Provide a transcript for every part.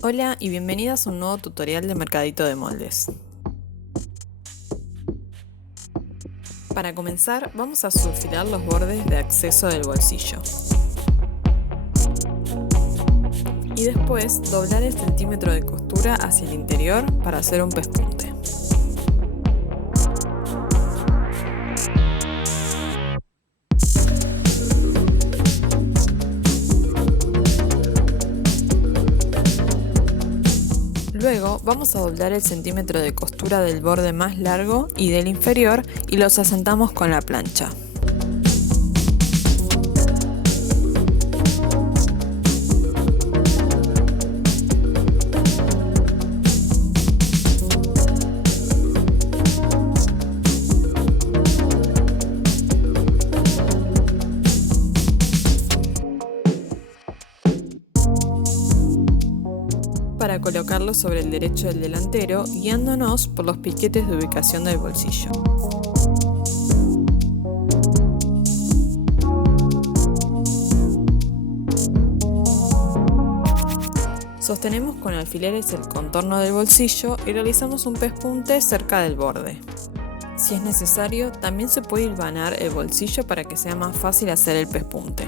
Hola y bienvenidas a un nuevo tutorial de Mercadito de Moldes. Para comenzar, vamos a surfilar los bordes de acceso del bolsillo. Y después doblar el centímetro de costura hacia el interior para hacer un pespunte. Luego vamos a doblar el centímetro de costura del borde más largo y del inferior y los asentamos con la plancha. Para colocarlo sobre el derecho del delantero, guiándonos por los piquetes de ubicación del bolsillo. Sostenemos con alfileres el contorno del bolsillo y realizamos un pespunte cerca del borde. Si es necesario, también se puede hilvanar el bolsillo para que sea más fácil hacer el pespunte.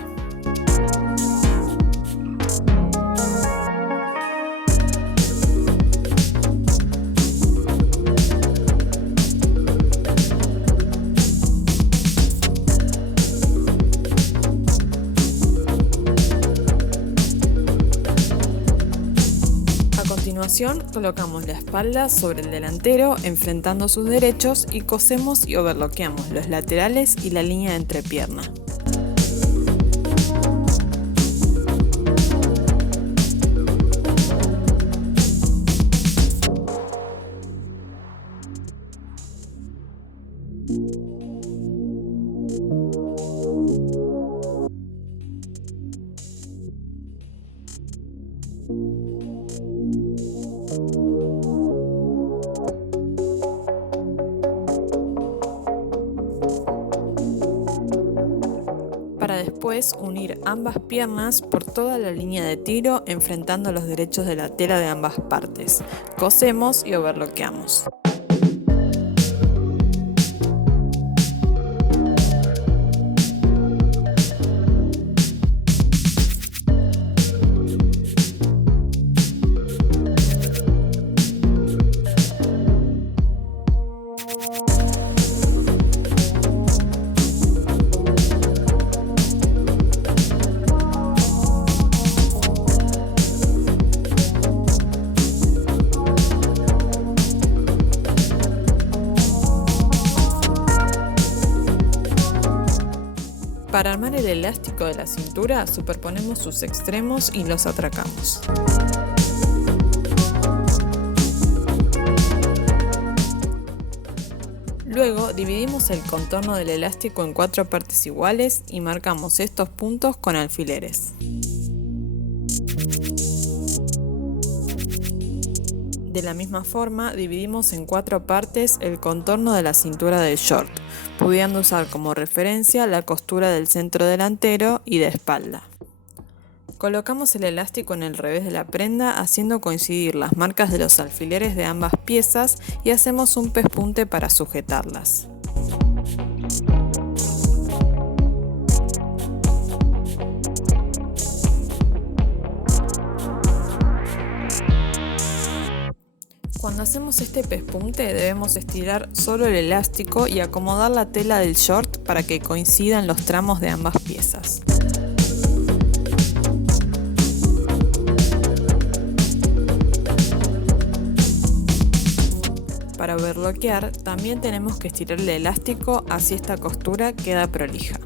A continuación, colocamos la espalda sobre el delantero enfrentando sus derechos y cosemos y overloqueamos los laterales y la línea de entrepierna. Para después unir ambas piernas por toda la línea de tiro enfrentando los derechos de la tela de ambas partes. Cosemos y overloqueamos. Para armar el elástico de la cintura, superponemos sus extremos y los atracamos. Luego dividimos el contorno del elástico en 4 partes iguales y marcamos estos puntos con alfileres. De la misma forma, dividimos en 4 partes el contorno de la cintura del short, pudiendo usar como referencia la costura del centro delantero y de espalda. Colocamos el elástico en el revés de la prenda haciendo coincidir las marcas de los alfileres de ambas piezas y hacemos un pespunte para sujetarlas. Cuando hacemos este pespunte debemos estirar solo el elástico y acomodar la tela del short para que coincidan los tramos de ambas piezas. Para overloquear también tenemos que estirar el elástico, así esta costura queda prolija.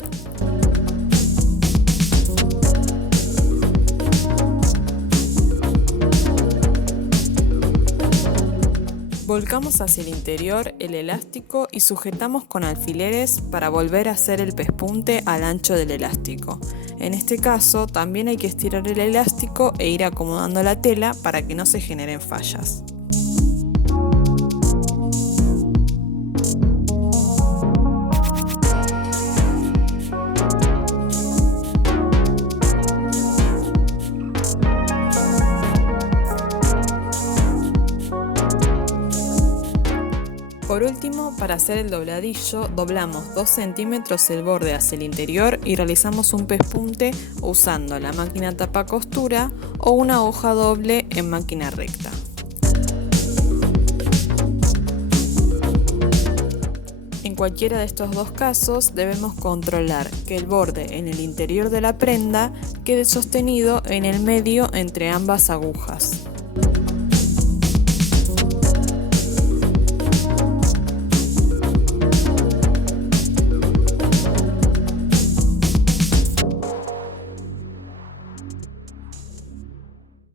Volcamos hacia el interior el elástico y sujetamos con alfileres para volver a hacer el pespunte al ancho del elástico. En este caso también hay que estirar el elástico e ir acomodando la tela para que no se generen fallas. Por último, para hacer el dobladillo, doblamos 2 centímetros el borde hacia el interior y realizamos un pespunte usando la máquina tapa costura o una hoja doble en máquina recta. En cualquiera de estos dos casos debemos controlar que el borde en el interior de la prenda quede sostenido en el medio entre ambas agujas.